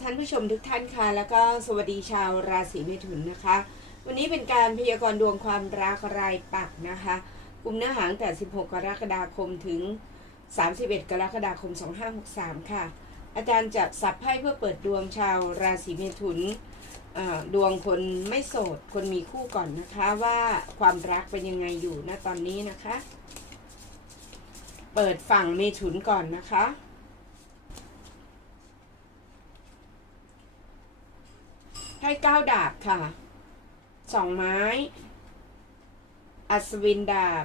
ท่านผู้ชมทุกท่านค่ะ แล้วก็สวัสดีชาวราศีเมถุนนะคะ วันนี้เป็นการพยากรณ์ดวงความรักรายปักนะคะกลุ่มเนื้อหาตั้งแต่ 16 กรกฎาคมถึง 31 กรกฎาคม 2563 ค่ะ อาจารย์จะสับไพ่เพื่อเปิดดวงชาวราศีเมถุนดวงคนไม่โสด คนมีคู่ก่อนนะคะว่าความรักเป็นยังไงอยู่ณตอนนี้นะคะ เปิดฝั่งเมถุนก่อนนะคะ ให้เก้าดาบค่ะสองไม้ อัศวินดาบ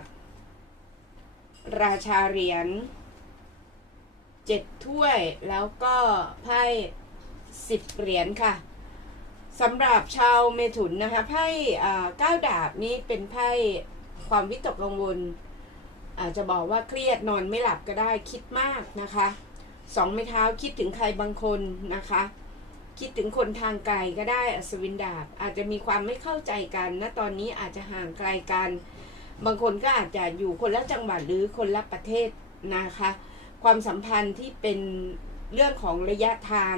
ราชาเหรียญเจ็ดถ้วยแล้วก็ไพ่สิบเหรียญค่ะสำหรับชาวเมถุนนะคะไพ่เก้าดาบนี้เป็นไพ่ความวิตกกังวล อาจจะบอกว่าเครียดนอนไม่หลับก็ได้คิดมากนะคะสองไม้เท้าคิดถึงใครบางคนนะคะ คิดถึงคนทางไกลก็ได้อัศวินดาบ อาจจะมีความไม่เข้าใจกันณตอนนี้อาจจะห่างไกลกัน บางคนก็อาจจะอยู่คนละจังหวัดหรือคนละประเทศนะคะ ความสัมพันธ์ที่เป็นเรื่องของระยะทาง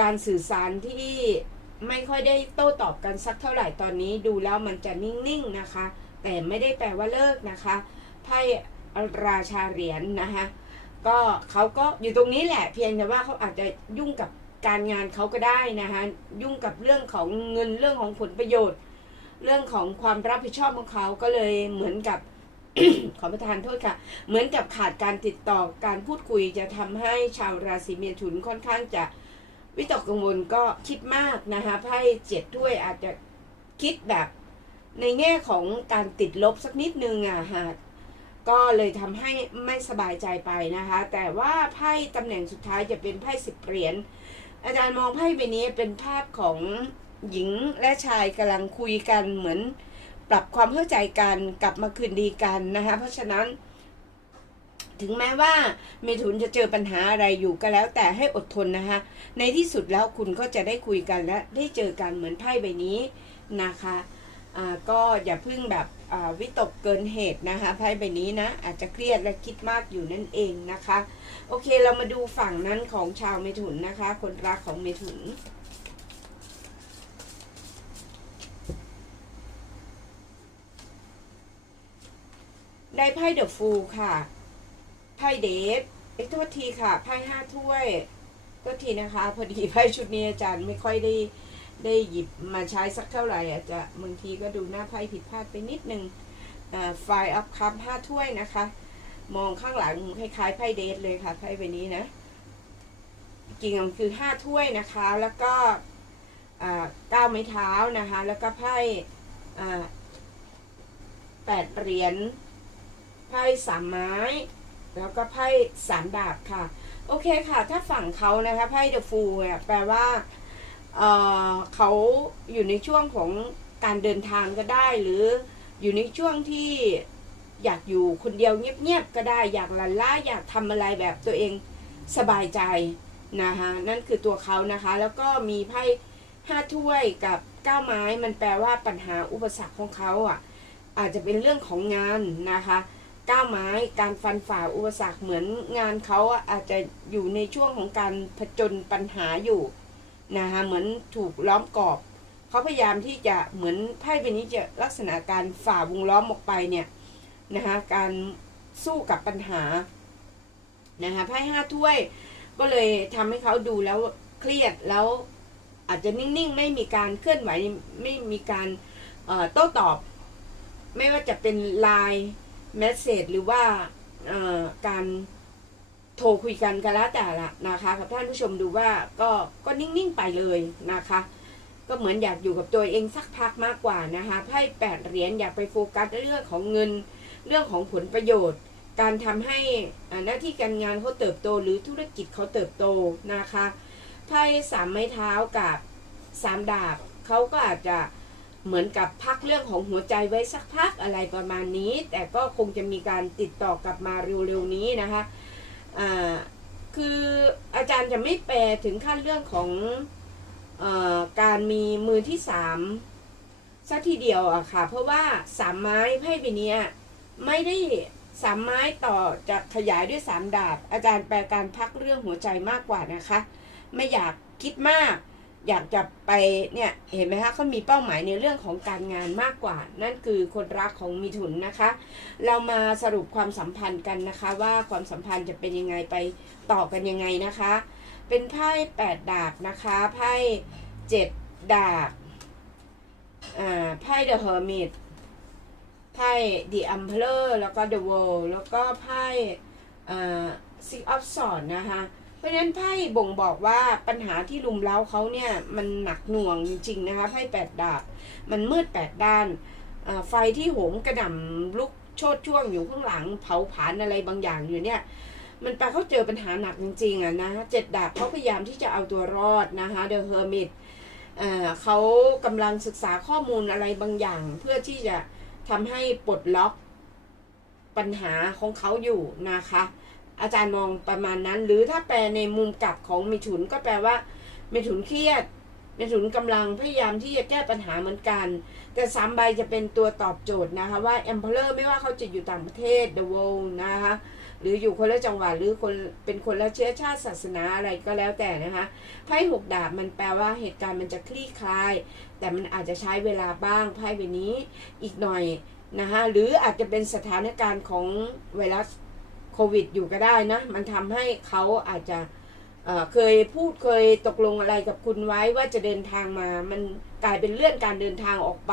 การสื่อสารที่ไม่ค่อยได้โต้ตอบกันสักเท่าไหร่ตอนนี้ดูแล้วมันจะนิ่งๆนะคะ แต่ไม่ได้แปลว่าเลิกนะคะไพ่ราชาเหรียญนะคะก็เขาก็อยู่ตรงนี้แหละเพียงแต่ว่าเขาอาจจะยุ่งกับ การงานเขาก็ได้นะคะยุ่งกับเรื่องของเงินเรื่องของผลประโยชน์ เรื่องของความรับผิดชอบของเขาก็เลยเหมือนกับ ขอประทานโทษค่ะ เหมือนกับขาดการติดต่อการพูดคุยจะทำให้ชาวราศีเมถุนค่อนข้างจะวิตกกังวลก็คิดมากนะคะไพ่เจ็ดถ้วยอาจจะคิดแบบในแง่ของการติดลบสักนิดนึงอะฮะก็เลยทำให้ไม่สบายใจไปนะคะ แต่ว่าไพ่ตำแหน่งสุดท้ายจะเป็นไพ่สิบเหรียญ อาจารย์มองไพ่ใบนี้เป็นภาพของหญิงและชายกำลังคุยกันเหมือน ปรับความเข้าใจกันกลับมาคืนดีกันนะคะ เพราะฉะนั้น ถึงแม้ว่าเมถุนจะเจอปัญหาอะไรอยู่ก็แล้ว แต่ให้อดทนนะคะ ในที่สุดแล้วคุณก็จะได้คุยกันและได้เจอกันเหมือนไพ่ใบนี้นะคะก็อย่าเพิ่งแบบ วิตกเกินเหตุนะคะไพ่ใบนี้นะ อาจจะเครียดและคิดมากอยู่นั่นเองนะคะ โอเคเรามาดูฝั่งนั้นของชาวเมถุนนะคะ คนรักของเมถุนได้ไพ่เดอะฟูลค่ะ ไพ่เดทเอ้โทษทีค่ะ ไพ่ห้าถ้วยโทษทีนะคะ พอดีไพ่ชุดนี้อาจารย์ไม่ค่อยได้ ได้หยิบมาใช้สักเท่าไหร่อาจจะบางทีก็ดูหน้าไพ่ผิดพลาดไปนิดนึงไฟอัพคัพห้าถ้วยนะคะ มองข้างหลังคล้ายๆไพ่เดทเลยค่ะไพ่ใบนี้นะจริงๆคือห้าถ้วยนะคะ แล้วก็เก้าไม้เท้านะคะ แล้วก็ไพ่แปดเหรียญไพ่สามไม้ แล้วก็ไพ่สามดาบค่ะ โอเคค่ะ ถ้าฝั่งเขานะคะไพ่เดอะฟูเนี่ยแปลว่า เเขาอยู่ในช่วงของการเดินทางก็ได้ หรืออยู่ในช่วงที่อยากอยู่คนเดียวเงียบๆก็ได้ อยากลันล่าอยากทำอะไรแบบตัวเองสบายใจนะคะนั่นคือตัวเขานะคะ แล้วก็มีไพ่ห้าถ้วยกับเก้าไม้มันแปลว่าปัญหาอุปสรรคของเขาอะ อาจจะเป็นเรื่องของงานนะคะเก้าไม้การฟันฝ่าอุปสรรคเหมือนงานเขาอาจจะอยู่ในช่วงของการผจญปัญหาอยู่ นะคะเหมือนถูกล้อมกรอบเขาพยายามที่จะเหมือนไพ่ใบนี้จะลักษณะการฝ่าวงล้อมออกไปเนี่ยนะคะการสู้กับปัญหานะคะไพ่ห้าถ้วยก็เลยทำให้เขาดูแล้วเครียดแล้วอาจจะนิ่งๆ ไม่มีการเคลื่อนไหวไม่มีการโต้ตอบ ไม่ว่าจะเป็นไลน์เมสเซจหรือว่าการ โทรคุยกันก็แล้วแต่ละนะคะกับท่านผู้ชมดูว่าก็ก็นิ่งๆไปเลยนะคะ ก็เหมือนอยากอยู่กับตัวเองสักพักมากกว่านะคะไพ่แปดเหรียญอยากไปโฟกัสเรื่องของเงินเรื่องของผลประโยชน์ การทำให้อาหน้าที่การงานเขาเติบโตหรือธุรกิจเขาเติบโตนะคะไพ่สามไม้เท้ากับสามดาบเขาก็อาจจะเหมือนกับพักเรื่องของหัวใจไว้สักพักอะไรประมาณนี้ แต่ก็คงจะมีการติดต่อกลับมาเร็วๆนี้นะคะ อ่าคืออาจารย์จะไม่แปลถึงขั้นเรื่องของอการมีมือที่สามสักทีเดียวอะค่ะ เพราะว่าสามไม้ไพ่ใบเนี้ยไม่ได้สามไม้ต่อจะขยายด้วยสามดาบ อาจารย์แปลการพักเรื่องหัวใจมากกว่านะคะ ไม่อยากคิดมาก อยากจะไปเนี่ยเห็นไหมคะเขามีเป้าหมายในเรื่องของการงานมากกว่า นั่นคือคนรักของมีถุนนะคะ เรามาสรุปความสัมพันธ์กันนะคะ ว่าความสัมพันธ์จะเป็นยังไงไปต่อกันยังไงนะคะ เป็นไพ่แปดดาบนะคะไพ่เจ็ดดาบอ่าไพ่ The Hermit ไพ่ The Emperor แล้วก็ The World แล้วก็ไพ่อ่า Six of Swords นะคะ เพราะฉะนั้นไพ่บ่งบอกว่าปัญหาที่ลุมเล้าเขาเนี่ยมันหนักหน่วงจริงๆนะคะไพ่แปดดาบมันมืดแปดด้านไฟที่โหมกระหน่ำลุกโชดช่วงอยู่ข้างหลัง เผาผลาญอะไรบางอย่างอยู่เนี่ย มันแปเขาเจอปัญหาหนักจริงๆอะนะเจ็ดดาบเขาพยายามที่จะเอาตัวรอดนะคะเดอะเฮอร์มิตเขากำลังศึกษาข้อมูลอะไรบางอย่าง เพื่อที่จะทำให้ปลดล็อกปัญหาของเขาอยู่นะคะ อาจารย์มองประมาณนั้น หรือถ้าแปลในมุมกลับของมิถุนก็แปลว่ามิถุนเครียดมิถุนกำลังพยายามที่จะแก้ปัญหาเหมือนกัน แต่สามใบจะเป็นตัวตอบโจทย์นะคะว่า Emperor ไม่ว่าเขาจะอยู่ต่างประเทศ The World นะคะหรืออยู่คนละจังหวัดหรือคนเป็นคนละเชื้อชาติศาสนาอะไรก็แล้วแต่นะคะไพ่หกดาบมันแปลว่าเหตุการณ์มันจะคลี่คลาย แต่มันอาจจะใช้เวลาบ้างไพ่ใบนี้อีกหน่อยนะคะหรืออาจจะเป็นสถานการณ์ของไวรัส ควิดอยู่ก็ได้นะ มันทำให้เขาอาจจะเเคยพูดเคยตกลงอะไรกับคุณไว้ว่าจะเดินทางมา มันกลายเป็นเลื่อนการเดินทางออกไป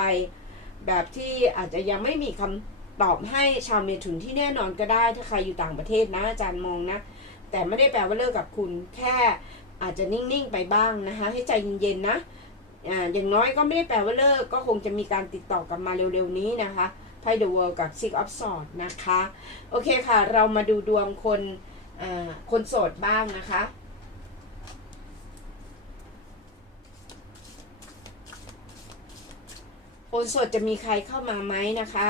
แบบที่อาจจะยังไม่มีคำตอบให้ชาวเมถุนที่แน่นอนก็ได้ ถ้าใครอยู่ต่างประเทศนะอาจารย์มองนะ แต่ไม่ได้แปลว่าเลิกกับคุณ แค่อาจจะนิ่งๆไปบ้างนะคะ ให้ใจเย็นๆนะอ่าอย่างน้อยก็ไม่ได้แปลว่าเลิกก็คงจะมีการติดต่อกลับมาเร็วๆนี้นะคะ ไพ่ The World กับ Six of Swords นะคะ โอเคค่ะ เรามาดูดวงคนอ่าคนโสดบ้างนะคะ คนโสดจะมีใครเข้ามาไหมนะคะ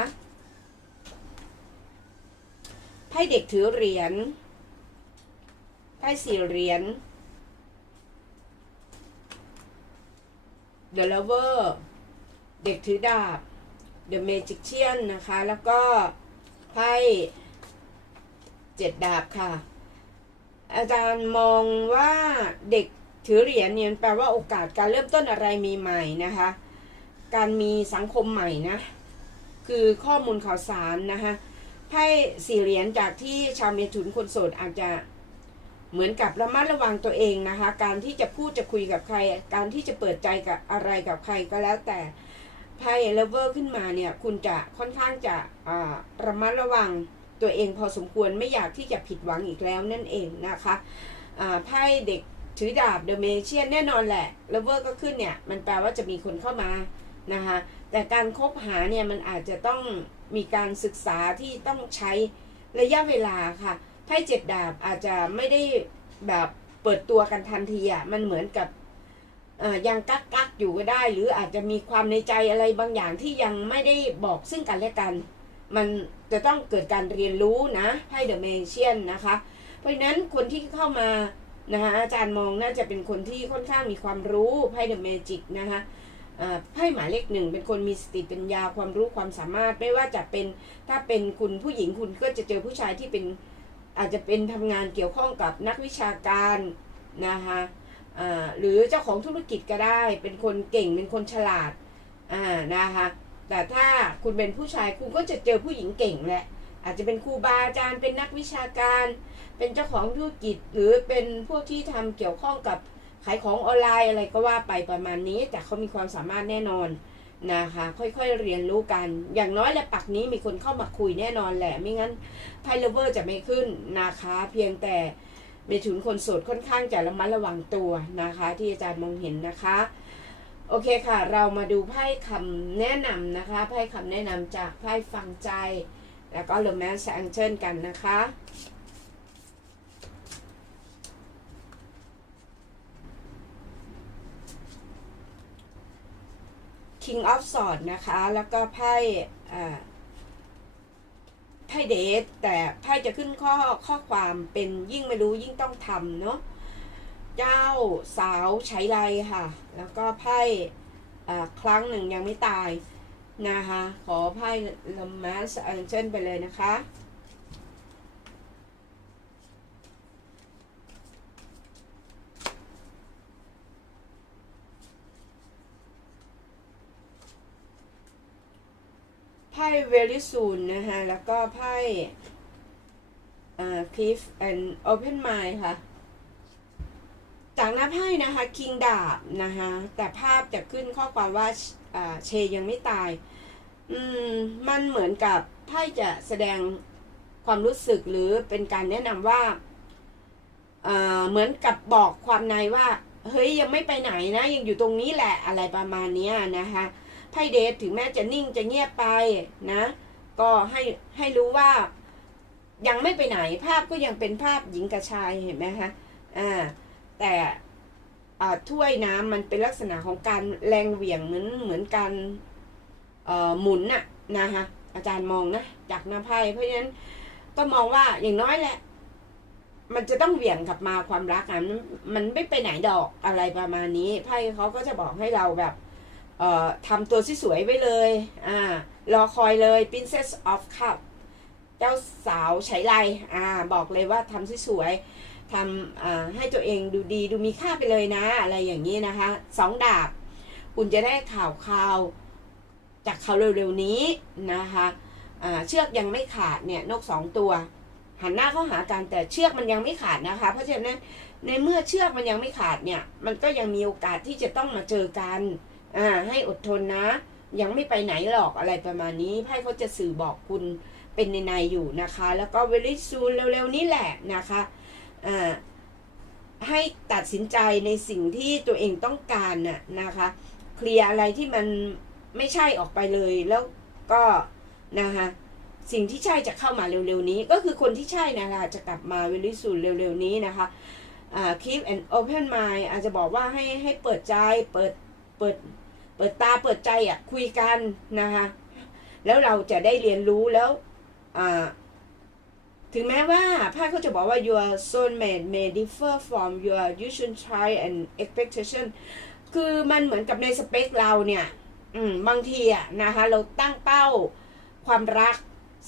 ไพ่เด็กถือเหรียญไพ่สี่เหรียญ The Lover เด็กถือดาบ The Magician นะคะ แล้วก็ไพ่เจ็ดดาบค่ะ อาจารย์มองว่าเด็กถือเหรียญเนี่ยแปลว่าโอกาสการเริ่มต้นอะไรมีใหม่นะคะ การมีสังคมใหม่นะ คือข้อมูลข่าวสารนะคะไพ่สี่เหรียญจากที่ชาวเมถุนคนโสดอาจจะเหมือนกับระมัดระวังตัวเองนะคะ การที่จะพูดจะคุยกับใคร การที่จะเปิดใจกับอะไรกับใครก็แล้วแต่ ไพ่เลเวอร์ขึ้นมาเนี่ย คุณจะค่อนข้างจะระมัดระวังตัวเองพอสมควรไม่อยากที่จะผิดหวังอีกแล้วนั่นเองนะคะไพ่เด็กถือดาบเดอะเมเชียนแน่นอนแหละเลเวอร์ก็ขึ้นเนี่ย มันแปลว่าจะมีคนเข้ามานะคะแต่การคบหาเนี่ยมันอาจจะต้องมีการศึกษาที่ต้องใช้ระยะเวลาค่ะไพ่เจ็ดดาบอาจจะไม่ได้แบบเปิดตัวกันทันทีอะมันเหมือนกับ ยังกักกักอยู่ก็ได้ หรืออาจจะมีความในใจอะไรบางอย่างที่ยังไม่ได้บอกซึ่งกันและกัน มันจะต้องเกิดการเรียนรู้นะไพ่เดอะเมเชียนนะคะ เพราะฉะนั้นคนที่เข้ามานะคะอาจารย์มองน่าจะเป็นคนที่ค่อนข้างมีความรู้ไพ่เดอะเมจิกนะคะไพ่หมายเลขหนึ่งเป็นคนมีสติปัญญาความรู้ความสามารถไม่ว่าจะเป็นถ้าเป็นคุณผู้หญิงคุณก็จะเจอผู้ชายที่เป็นอาจจะเป็นทำงานเกี่ยวข้องกับนักวิชาการนะคะ หรือเจ้าของธุรกิจก็ได้ เป็นคนเก่งเป็นคนฉลาดอ่านะคะแต่ถ้าคุณเป็นผู้ชายคุณก็จะเจอผู้หญิงเก่งแหละ อาจจะเป็นครูบาอาจารย์เป็นนักวิชาการ เป็นเจ้าของธุรกิจ หรือเป็นพวกที่ทำเกี่ยวข้องกับขายของออนไลน์อะไรก็ว่าไปประมาณนี้ แต่เขามีความสามารถแน่นอนนะคะ ค่อยๆเรียนรู้กัน อย่างน้อยและปักนี้มีคนเข้ามาคุยแน่นอนแหละ ไม่งั้นไพเลเวอร์จะไม่ขึ้นนะคะ เพียงแต่ เมถุนคนโสดค่อนข้างจะระมัดระวังตัวนะคะ ที่อาจารย์มองเห็นนะคะ โอเคค่ะ เรามาดูไพ่คำแนะนำนะคะไพ่คำแนะนำจากไพ่ฟังใจ แล้วก็ Romance Angel กันนะคะ King of Swords นะคะ แล้วก็ไพ่ ไพ่เดทแต่ไพ่จะขึ้นข้อข้อความเป็นยิ่งไม่รู้ยิ่งต้องทำเนาะเจ้าสาวใช้ไรค่ะ แล้วก็ไพ่ครั้งหนึ่งยังไม่ตายนะคะขอไพ่ลมมาสอันเชนไปเลยนะคะ very soon นะคะ แล้วก็ไพ่อ่า keep and open mind ค่ะ จากหน้าไพ่นะคะ คิงดาบนะคะ แต่ภาพจะขึ้นข้อความว่าอ่าเชยังไม่ตาย อืม มันเหมือนกับไพ่จะแสดงความรู้สึกหรือเป็นการแนะนำว่าอ่าเหมือนกับบอกความในว่า เฮ้ยยังไม่ไปไหนนะ ยังอยู่ตรงนี้แหละอะไรประมาณนี้นะคะ ไพ่เดทถึงแม้จะนิ่งจะเงียบไปนะ ก็ให้ให้รู้ว่ายังไม่ไปไหนภาพก็ยังเป็นภาพหญิงกับชายเห็นไหมคะอ่าแต่ถ้วยน้ำมันเป็นลักษณะของการแรงเหวี่ยงเหมือนเหมือนการเอ่อหมุนน่ะนะคะอาจารย์มองนะจากหน้าไพ่เพราะฉะนั้นก็มองว่าอย่างน้อยแหละ มันจะต้องเหวี่ยงกลับมาความรักอะมันมันไม่ไปไหนดอกอะไรประมาณนี้ไพ่เขาก็จะบอกให้เราแบบ เอ่อทำตัวสวยๆไว้เลย อ่ารอคอยเลย Princess of Cup เจ้าสาวไฉไลอ่า บอกเลยว่าทำสวยๆทำอ่าให้ตัวเองดูดีดูมีค่าไปเลยนะ อะไรอย่างนี้นะคะสองดาบ คุณจะได้ข่าวข่าว จากเขาเร็วๆนี้นะคะอ่าเชือกยังไม่ขาดเนี่ยนกสองตัว หันหน้าเข้าหากันแต่เชือกมันยังไม่ขาดนะคะ เพราะฉะนั้นในเมื่อเชือกมันยังไม่ขาดเนี่ย มันก็ยังมีโอกาสที่จะต้องมาเจอกัน อ่า ให้อดทนนะ ยังไม่ไปไหนหรอกอะไรประมาณนี้ไพ่เขาจะสื่อบอกคุณเป็นในในอยู่นะคะ แล้วก็ very soon เร็วๆนี้แหละนะคะอ่าให้ตัดสินใจในสิ่งที่ตัวเองต้องการน่ะนะคะ เคลียร์อะไรที่มันไม่ใช่ออกไปเลยแล้วก็นะคะสิ่งที่ใช่จะเข้ามาเร็วๆนี้ ก็คือคนที่ใช่นะคะจะกลับมา very soon เร็วๆนี้นะคะอ่า keep an open mind อาจจะบอกว่าให้ให้เปิดใจเปิดเปิด เปิดตาเปิดใจอะคุยกันนะคะแล้วเราจะได้เรียนรู้แล้วอ่าถึงแม้ว่าพ่เขาจะบอกว่า your soulmate may differ from your usual try and expectation คือมันเหมือนกับในสเปคเราเนี่ยบางทีอะนะคะเราตั้งเป้าความรัก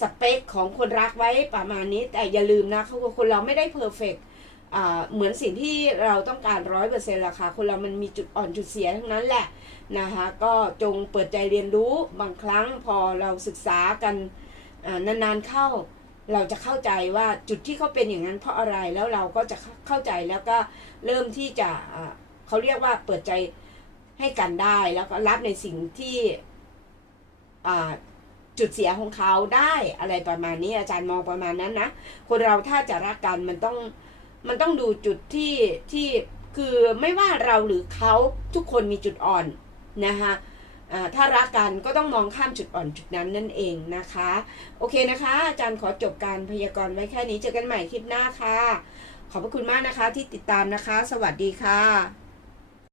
สเปคของคนรักไว้ประมาณนี้ แต่อย่าลืมนะเขาคนเราไม่ได้เพอร์เฟก เหมือนสิ่งที่เราต้องการร้อยเปอร์เซ็นต์ละค่ะคนเรามันมีจุดอ่อนจุดเสียทั้งนั้นแหละนะคะก็จงเปิดใจเรียนรู้บางครั้งพอเราศึกษากันนานๆเข้า เราจะเข้าใจว่าจุดที่เขาเป็นอย่างนั้นเพราะอะไรแล้วเราก็จะเข้าใจแล้วก็เริ่มที่จะเขาเรียกว่าเปิดใจให้กันได้แล้วก็รับในสิ่งที่จุดเสียของเขาได้อะไรประมาณนี้อาจารย์มองประมาณนั้นนะคนเราถ้าจะรักกันมันต้อง มันต้องดูจุดที่ที่คือไม่ว่าเราหรือเขาทุกคนมีจุดอ่อนนะคะถ้ารักกันก็ต้องมองข้ามจุดอ่อนจุดนั้นนั่นเองนะคะ โอเคนะคะ อาจารย์ขอจบการพยากรณ์ไว้แค่นี้เจอกันใหม่คลิปหน้าค่ะ ขอบพระคุณมากนะคะที่ติดตามนะคะ สวัสดีค่ะ